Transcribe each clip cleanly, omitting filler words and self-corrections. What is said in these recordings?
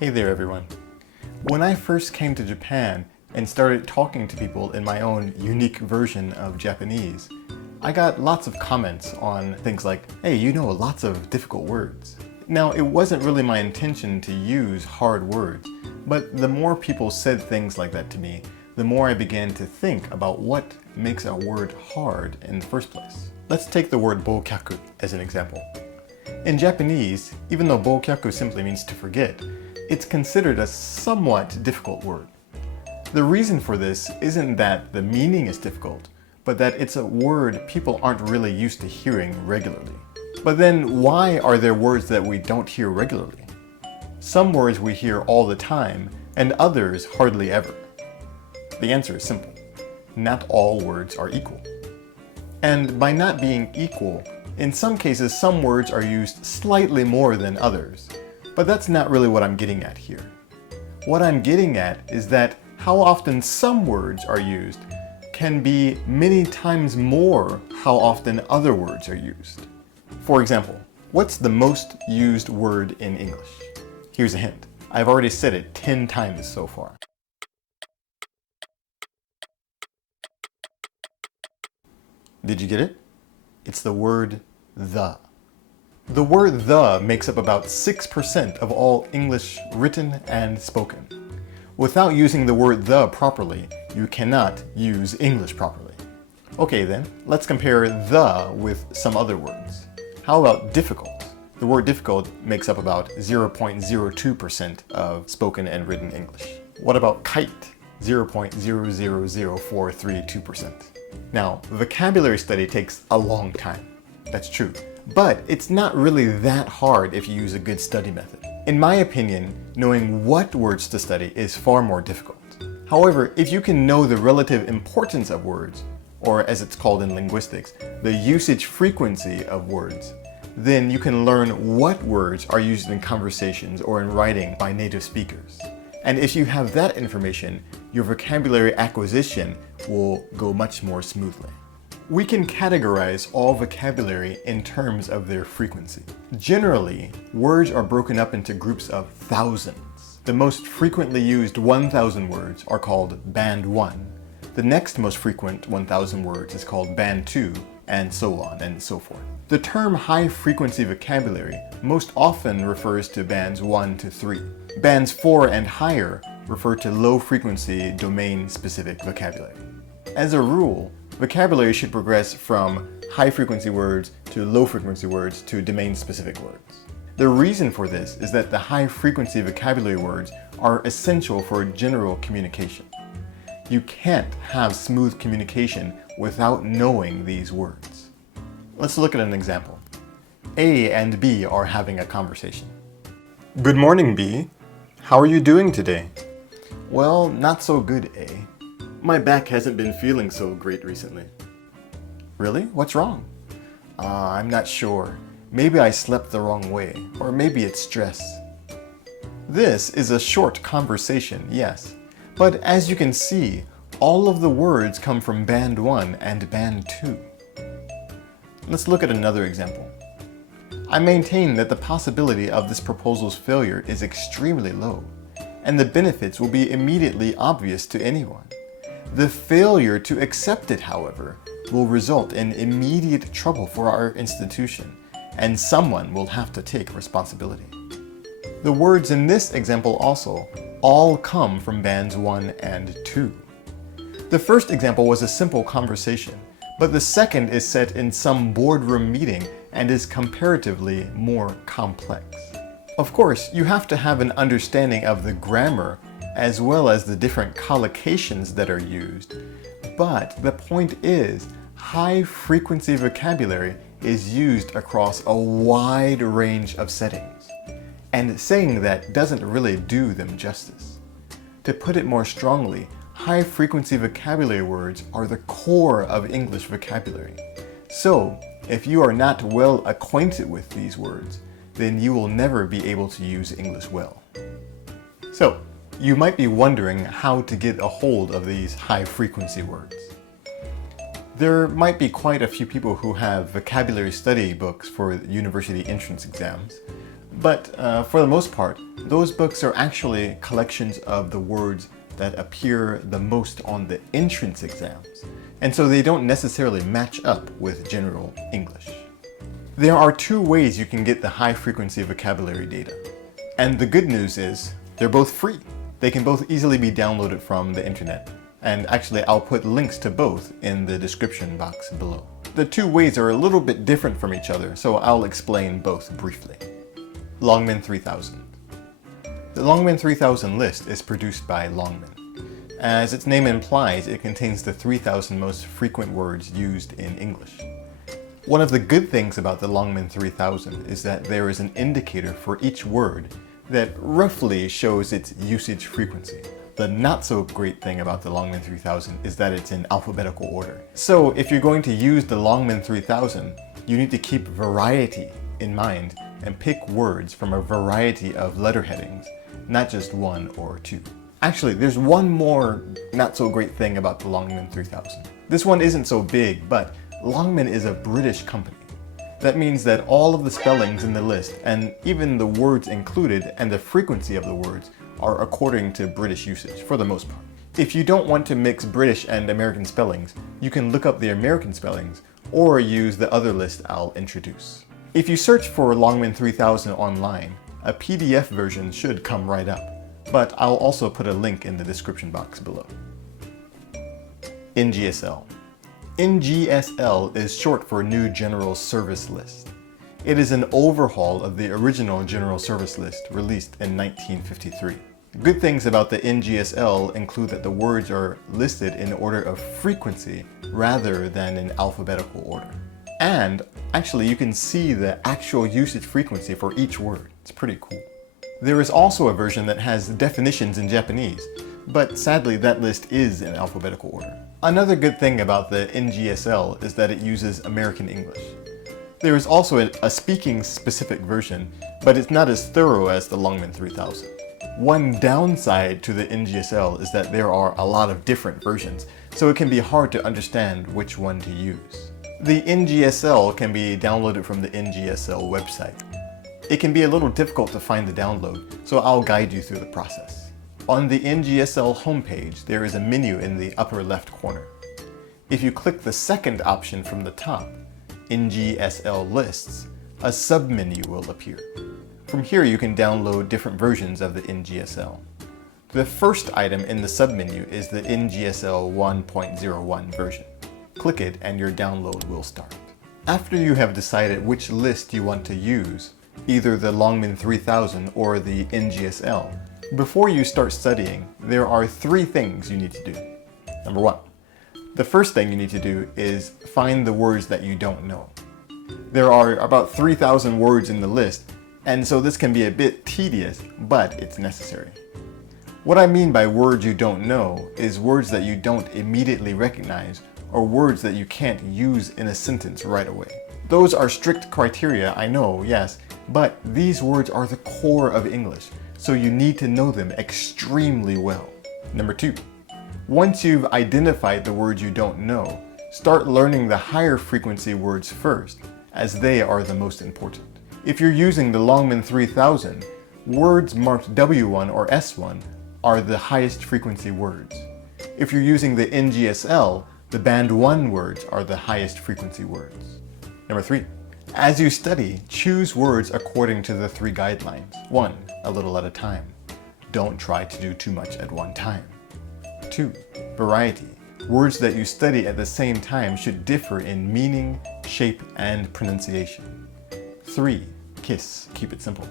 Hey there everyone. When I first came to Japan and started talking to people in my own unique version of Japanese, I got lots of comments on things like, hey, you know lots of difficult words. Now, it wasn't really my intention to use hard words, but the more people said things like that to me, the more I began to think about what makes a word hard in the first place. Let's take the word bokyaku as an example. In Japanese, even though bokyaku simply means to forget, it's considered a somewhat difficult word. The reason for this isn't that the meaning is difficult, but that it's a word people aren't really used to hearing regularly. But then why are there words that we don't hear regularly? Some words we hear all the time, and others hardly ever. The answer is simple. Not all words are equal. And by not being equal, in some cases some words are used slightly more than others. But that's not really what I'm getting at here. What I'm getting at is that how often some words are used can be many times more how often other words are used. For example, what's the most used word in English? Here's a hint. I've already said it 10 times so far. Did you get it? It's the word the. The word the makes up about 6% of all English written and spoken. Without using the word the properly, you cannot use English properly. Okay then, let's compare the with some other words. How about difficult? The word difficult makes up about 0.02% of spoken and written English. What about kite? 0.000432%. Now, vocabulary study takes a long time. That's true. But it's not really that hard if you use a good study method. In my opinion, knowing what words to study is far more difficult. However, if you can know the relative importance of words, or as it's called in linguistics, the usage frequency of words, then you can learn what words are used in conversations or in writing by native speakers. And if you have that information, your vocabulary acquisition will go much more smoothly. We can categorize all vocabulary in terms of their frequency. Generally, words are broken up into groups of thousands. The most frequently used 1,000 words are called band 1. The next most frequent 1,000 words is called band 2, and so on and so forth. The term high-frequency vocabulary most often refers to bands 1 to 3. Bands 4 and higher refer to low-frequency domain-specific vocabulary. As a rule, vocabulary should progress from high-frequency words to low-frequency words to domain-specific words. The reason for this is that the high-frequency vocabulary words are essential for general communication. You can't have smooth communication without knowing these words. Let's look at an example. A and B are having a conversation. Good morning, B. How are you doing today? Well, not so good, A. My back hasn't been feeling so great recently. Really? What's wrong? I'm not sure. Maybe I slept the wrong way, or maybe it's stress. This is a short conversation, yes, but as you can see, all of the words come from band 1 and band 2. Let's look at another example. I maintain that the possibility of this proposal's failure is extremely low, and the benefits will be immediately obvious to anyone. The failure to accept it, however, will result in immediate trouble for our institution, and someone will have to take responsibility. The words in this example also all come from bands 1 and 2. The first example was a simple conversation, but the second is set in some boardroom meeting and is comparatively more complex. Of course, you have to have an understanding of the grammar as well as the different collocations that are used. But the point is, high-frequency vocabulary is used across a wide range of settings. And saying that doesn't really do them justice. To put it more strongly, high-frequency vocabulary words are the core of English vocabulary. So, if you are not well acquainted with these words, then you will never be able to use English well. So, you might be wondering how to get a hold of these high-frequency words. There might be quite a few people who have vocabulary study books for university entrance exams, But for the most part, those books are actually collections of the words that appear the most on the entrance exams, and so they don't necessarily match up with general English. There are two ways you can get the high-frequency vocabulary data, and the good news is they're both free. They can both easily be downloaded from the internet, and actually I'll put links to both in the description box below. The two ways are a little bit different from each other, so I'll explain both briefly. Longman 3000. The Longman 3000 list is produced by Longman. As its name implies, it contains the 3,000 most frequent words used in English. One of the good things about the Longman 3000 is that there is an indicator for each word that roughly shows its usage frequency. The not so great thing about the Longman 3000 is that it's in alphabetical order. So if you're going to use the Longman 3000, you need to keep variety in mind and pick words from a variety of letter headings, not just one or two. Actually, there's one more not so great thing about the Longman 3000. This one isn't so big, but Longman is a British company. That means that all of the spellings in the list, and even the words included and the frequency of the words, are according to British usage, for the most part. If you don't want to mix British and American spellings, you can look up the American spellings, or use the other list I'll introduce. If you search for Longman 3000 online, a PDF version should come right up, but I'll also put a link in the description box below. NGSL. NGSL is short for New General Service List. It is an overhaul of the original General Service List released in 1953. Good things about the NGSL include that the words are listed in order of frequency rather than in alphabetical order. And actually you can see the actual usage frequency for each word. It's pretty cool. There is also a version that has definitions in Japanese, but sadly that list is in alphabetical order. Another good thing about the NGSL is that it uses American English. There is also a speaking-specific version, but it's not as thorough as the Longman 3000. One downside to the NGSL is that there are a lot of different versions, so it can be hard to understand which one to use. The NGSL can be downloaded from the NGSL website. It can be a little difficult to find the download, so I'll guide you through the process. On the NGSL homepage, there is a menu in the upper left corner. If you click the second option from the top, NGSL Lists, a submenu will appear. From here you can download different versions of the NGSL. The first item in the submenu is the NGSL 1.01 version. Click it and your download will start. After you have decided which list you want to use, either the Longman 3000 or the NGSL, before you start studying, there are three things you need to do. Number one, the first thing you need to do is find the words that you don't know. There are about 3,000 words in the list, and so this can be a bit tedious, but it's necessary. What I mean by words you don't know is words that you don't immediately recognize or words that you can't use in a sentence right away. Those are strict criteria, I know, yes, but these words are the core of English, so you need to know them extremely well. Number two, once you've identified the words you don't know, start learning the higher frequency words first, as they are the most important. If you're using the Longman 3000, words marked W1 or S1 are the highest frequency words. If you're using the NGSL, the Band 1 words are the highest frequency words. Number three, as you study, choose words according to the three guidelines. 1, a little at a time. Don't try to do too much at one time. 2, variety. Words that you study at the same time should differ in meaning, shape, and pronunciation. 3, KISS, keep it simple.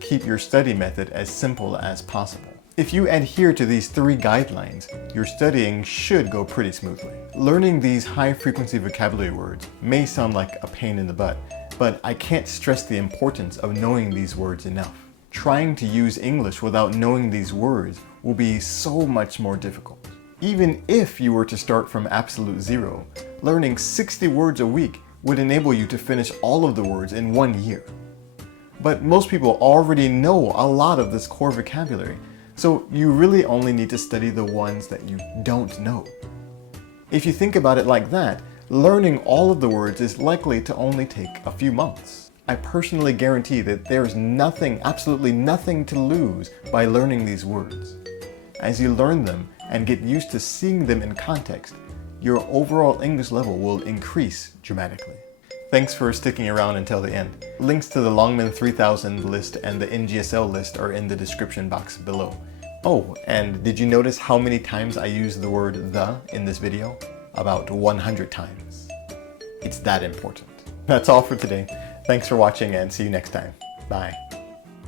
Keep your study method as simple as possible. If you adhere to these three guidelines, your studying should go pretty smoothly. Learning these high-frequency vocabulary words may sound like a pain in the butt, but I can't stress the importance of knowing these words enough. Trying to use English without knowing these words will be so much more difficult. Even if you were to start from absolute zero, learning 60 words a week would enable you to finish all of the words in 1 year. But most people already know a lot of this core vocabulary, so you really only need to study the ones that you don't know. If you think about it like that, learning all of the words is likely to only take a few months. I personally guarantee that there's nothing, absolutely nothing to lose by learning these words. As you learn them and get used to seeing them in context, your overall English level will increase dramatically. Thanks for sticking around until the end. Links to the Longman 3000 list and the NGSL list are in the description box below. Oh, and did you notice how many times I used the word the in this video? About 100 times. It's that important. That's all for today. Thanks for watching and see you next time. Bye.